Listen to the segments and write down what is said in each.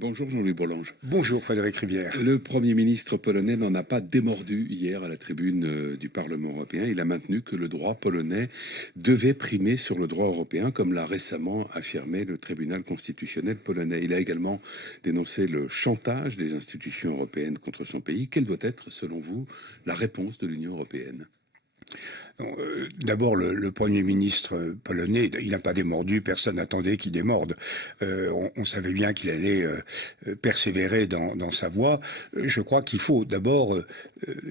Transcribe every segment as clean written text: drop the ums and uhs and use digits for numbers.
Bonjour Jean-Louis Bourlange. Bonjour Frédéric Rivière. Le Premier ministre polonais n'en a pas démordu hier à la tribune du Parlement européen. Il a maintenu que le droit polonais devait primer sur le droit européen, comme l'a récemment affirmé le tribunal constitutionnel polonais. Il a également dénoncé le chantage des institutions européennes contre son pays. Quelle doit être, selon vous, la réponse de l'Union européenne ? D'abord, le Premier ministre polonais, il n'a pas démordu, personne n'attendait qu'il démorde. On savait bien qu'il allait persévérer dans sa voie. Je crois qu'il faut d'abord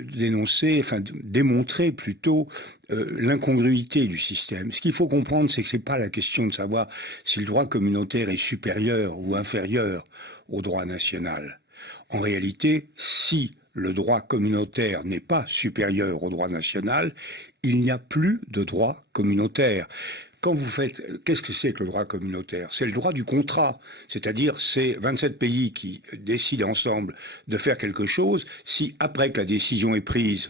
démontrer plutôt l'incongruité du système. Ce qu'il faut comprendre, c'est que c'est pas la question de savoir si le droit communautaire est supérieur ou inférieur au droit national. En réalité, si le droit communautaire n'est pas supérieur au droit national, il n'y a plus de droit communautaire. Quand vous faites, qu'est-ce que c'est que le droit communautaire ? C'est le droit du contrat, c'est-à-dire c'est 27 pays qui décident ensemble de faire quelque chose. Si après que la décision est prise,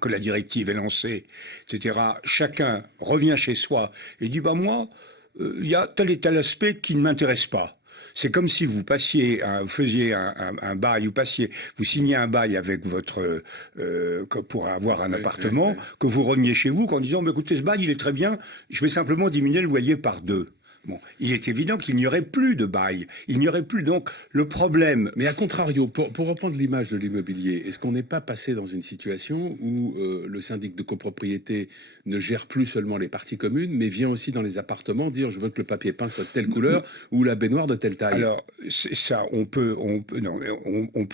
que la directive est lancée, etc., chacun revient chez soi et dit moi, il y a tel et tel aspect qui ne m'intéresse pas. C'est comme si vous faisiez un bail, vous signiez un bail avec votre pour avoir un appartement, que vous reveniez chez vous en disant écoutez, ce bail il est très bien, je vais simplement diminuer le loyer par 2. Bon, il est évident qu'il n'y aurait plus de bail. Il n'y aurait plus donc le problème. Mais à contrario, pour reprendre l'image de l'immobilier, est-ce qu'on n'est pas passé dans une situation où le syndic de copropriété ne gère plus seulement les parties communes, mais vient aussi dans les appartements dire je veux que le papier peint soit de telle couleur ou la baignoire de telle taille? Alors ça, on peut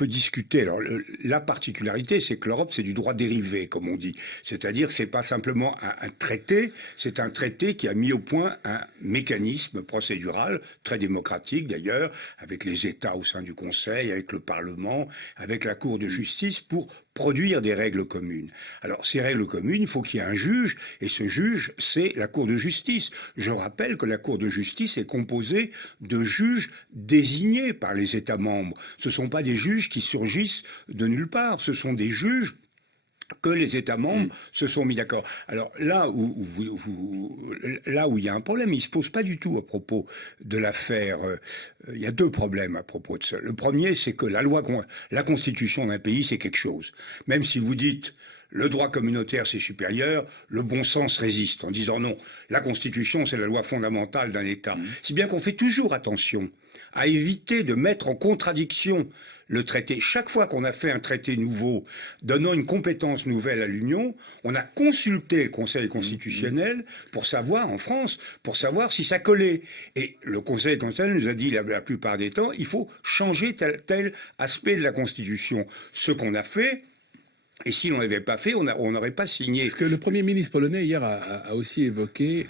discuter. Alors la particularité, c'est que l'Europe, c'est du droit dérivé, comme on dit. C'est-à-dire que c'est pas simplement un traité, c'est un traité qui a mis au point un mécanisme procédural, très démocratique d'ailleurs, avec les États au sein du Conseil, avec le Parlement, avec la Cour de justice, pour produire des règles communes. Alors, ces règles communes, il faut qu'il y ait un juge, et ce juge, c'est la Cour de justice. Je rappelle que la Cour de justice est composée de juges désignés par les États membres. Ce ne sont pas des juges qui surgissent de nulle part, ce sont des juges que les États membres se sont mis d'accord. Alors là où il y a un problème, il ne se pose pas du tout à propos de l'affaire. Il y a deux problèmes à propos de ça. Le premier, c'est que la constitution d'un pays, c'est quelque chose. Même si vous dites le droit communautaire, c'est supérieur, le bon sens résiste en disant non, la constitution, c'est la loi fondamentale d'un État. Si bien qu'on fait toujours attention à éviter de mettre en contradiction le traité. Chaque fois qu'on a fait un traité nouveau, donnant une compétence nouvelle à l'Union, on a consulté le Conseil constitutionnel pour savoir, en France, pour savoir si ça collait. Et le Conseil constitutionnel nous a dit la plupart des temps, il faut changer tel aspect de la Constitution. Ce qu'on a fait. Et si on l'avait pas fait, on n'aurait pas signé. Parce que le Premier ministre polonais hier a aussi évoqué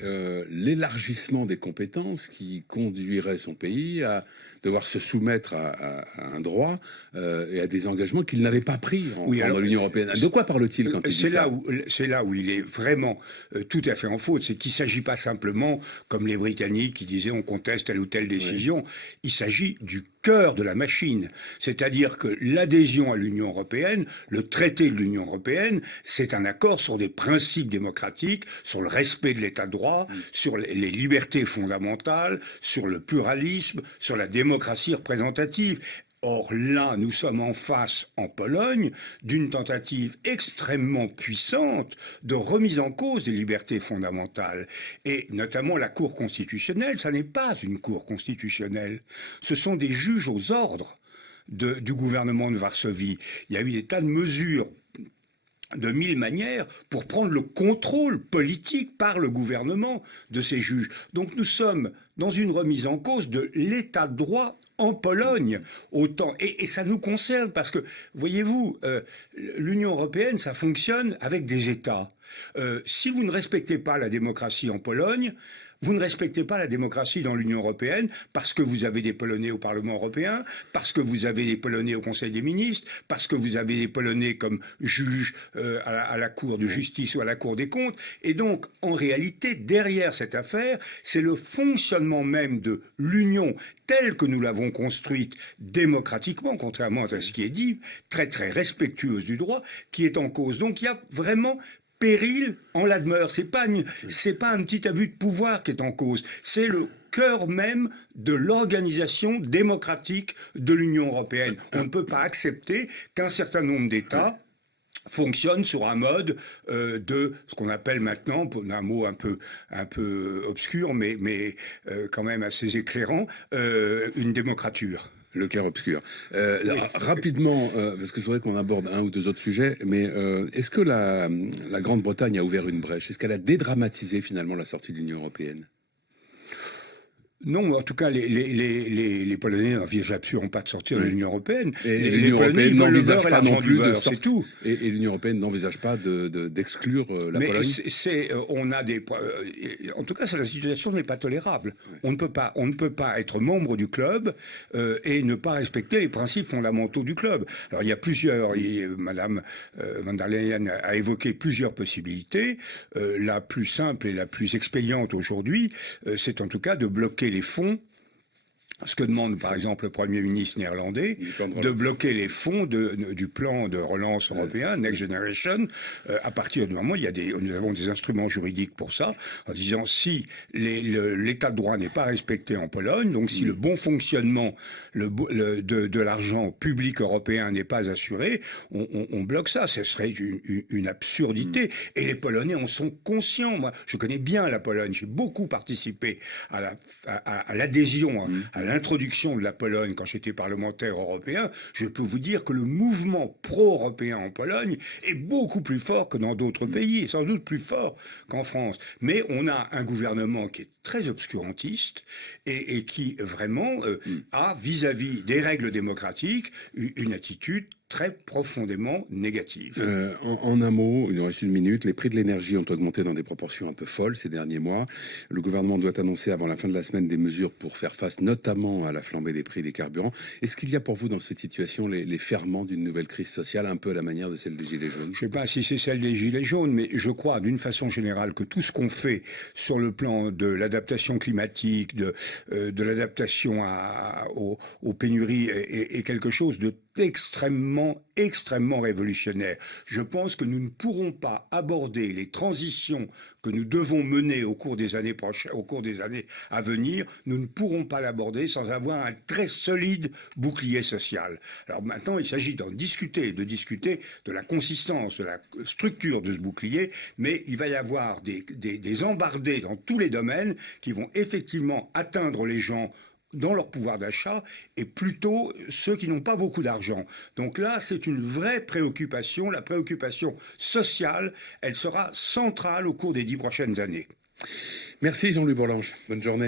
l'élargissement des compétences qui conduirait son pays à devoir se soumettre à un droit et à des engagements qu'il n'avait pas pris dans l'Union européenne. De quoi parle-t-il quand il dit ça ? C'est là où il est vraiment tout à fait en faute. C'est qu'il ne s'agit pas simplement, comme les Britanniques qui disaient on conteste telle ou telle décision. Oui. Il s'agit du cœur de la machine. C'est-à-dire que l'adhésion à l'Union européenne, le traité de l'Union européenne, c'est un accord sur des principes démocratiques, sur le respect de l'état de droit, sur les libertés fondamentales, sur le pluralisme, sur la démocratie représentative. Or là, nous sommes en face, en Pologne, d'une tentative extrêmement puissante de remise en cause des libertés fondamentales. Et notamment la Cour constitutionnelle, ça n'est pas une Cour constitutionnelle. Ce sont des juges aux ordres du gouvernement de Varsovie. Il y a eu des tas de mesures de mille manières pour prendre le contrôle politique par le gouvernement de ces juges. Donc nous sommes dans une remise en cause de l'état de droit en Pologne, autant. Et ça nous concerne parce que, voyez-vous, l'Union européenne, ça fonctionne avec des États. Si vous ne respectez pas la démocratie en Pologne, vous ne respectez pas la démocratie dans l'Union européenne parce que vous avez des Polonais au Parlement européen, parce que vous avez des Polonais au Conseil des ministres, parce que vous avez des Polonais comme juges à la Cour de justice ou à la Cour des comptes. Et donc, en réalité, derrière cette affaire, c'est le fonctionnement même de l'Union telle que nous l'avons construite démocratiquement, contrairement à ce qui est dit, très très respectueuse du droit, qui est en cause. Donc il y a vraiment péril en la demeure. C'est pas un petit abus de pouvoir qui est en cause. C'est le cœur même de l'organisation démocratique de l'Union européenne. On ne peut pas accepter qu'un certain nombre d'États fonctionne sur un mode de ce qu'on appelle maintenant, pour un mot un peu obscur, mais quand même assez éclairant, une démocrature. Le clair-obscur. Rapidement, parce que je voudrais qu'on aborde un ou deux autres sujets, mais est-ce que la Grande-Bretagne a ouvert une brèche? Est-ce qu'elle a dédramatisé finalement la sortie de l'Union européenne? Non, en tout cas, les Polonais n'envisagent absolument pas de sortir de l'Union européenne. Et les Polonais veulent le beurre et l'argent du beurre, c'est tout. Et l'Union européenne n'envisage pas d'exclure la Pologne. On a en tout cas, la situation n'est pas tolérable. On ne peut pas être membre du club et ne pas respecter les principes fondamentaux du club. Alors, il y a Madame van der Leyen a évoqué plusieurs possibilités. La plus simple et la plus expédiente aujourd'hui, c'est en tout cas de bloquer les fonds, ce que demande par exemple le Premier ministre néerlandais, de bloquer les fonds du plan de relance européen, Next Generation, à partir du moment où nous avons des instruments juridiques pour ça, en disant si l'état de droit n'est pas respecté en Pologne, donc si le bon fonctionnement de l'argent public européen n'est pas assuré, on bloque ça. Ce serait une absurdité. Et les Polonais en sont conscients. Moi, je connais bien la Pologne. J'ai beaucoup participé à l'adhésion, à l'introduction de la Pologne quand j'étais parlementaire européen. Je peux vous dire que le mouvement pro-européen en Pologne est beaucoup plus fort que dans d'autres pays, et sans doute plus fort qu'en France. Mais on a un gouvernement qui est très obscurantiste et qui vraiment a, vis-à-vis des règles démocratiques, une attitude très profondément négative. En un mot, il nous reste une minute, les prix de l'énergie ont augmenté dans des proportions un peu folles ces derniers mois. Le gouvernement doit annoncer avant la fin de la semaine des mesures pour faire face notamment à la flambée des prix des carburants. Est-ce qu'il y a pour vous dans cette situation les ferments d'une nouvelle crise sociale, un peu à la manière de celle des Gilets jaunes? Je ne sais pas si c'est celle des Gilets jaunes, mais je crois d'une façon générale que tout ce qu'on fait sur le plan de l'adaptation climatique, de l'adaptation aux pénuries est quelque chose de extrêmement révolutionnaire. Je pense que nous ne pourrons pas aborder les transitions que nous devons mener au cours des années à venir, nous ne pourrons pas l'aborder sans avoir un très solide bouclier social. Alors maintenant, il s'agit de discuter de la consistance, de la structure de ce bouclier, mais il va y avoir des embardés dans tous les domaines qui vont effectivement atteindre les gens dans leur pouvoir d'achat, et plutôt ceux qui n'ont pas beaucoup d'argent. Donc là, c'est une vraie préoccupation. La préoccupation sociale, elle sera centrale au cours des 10 prochaines années. Merci Jean-Louis Bourlanges. Bonne journée.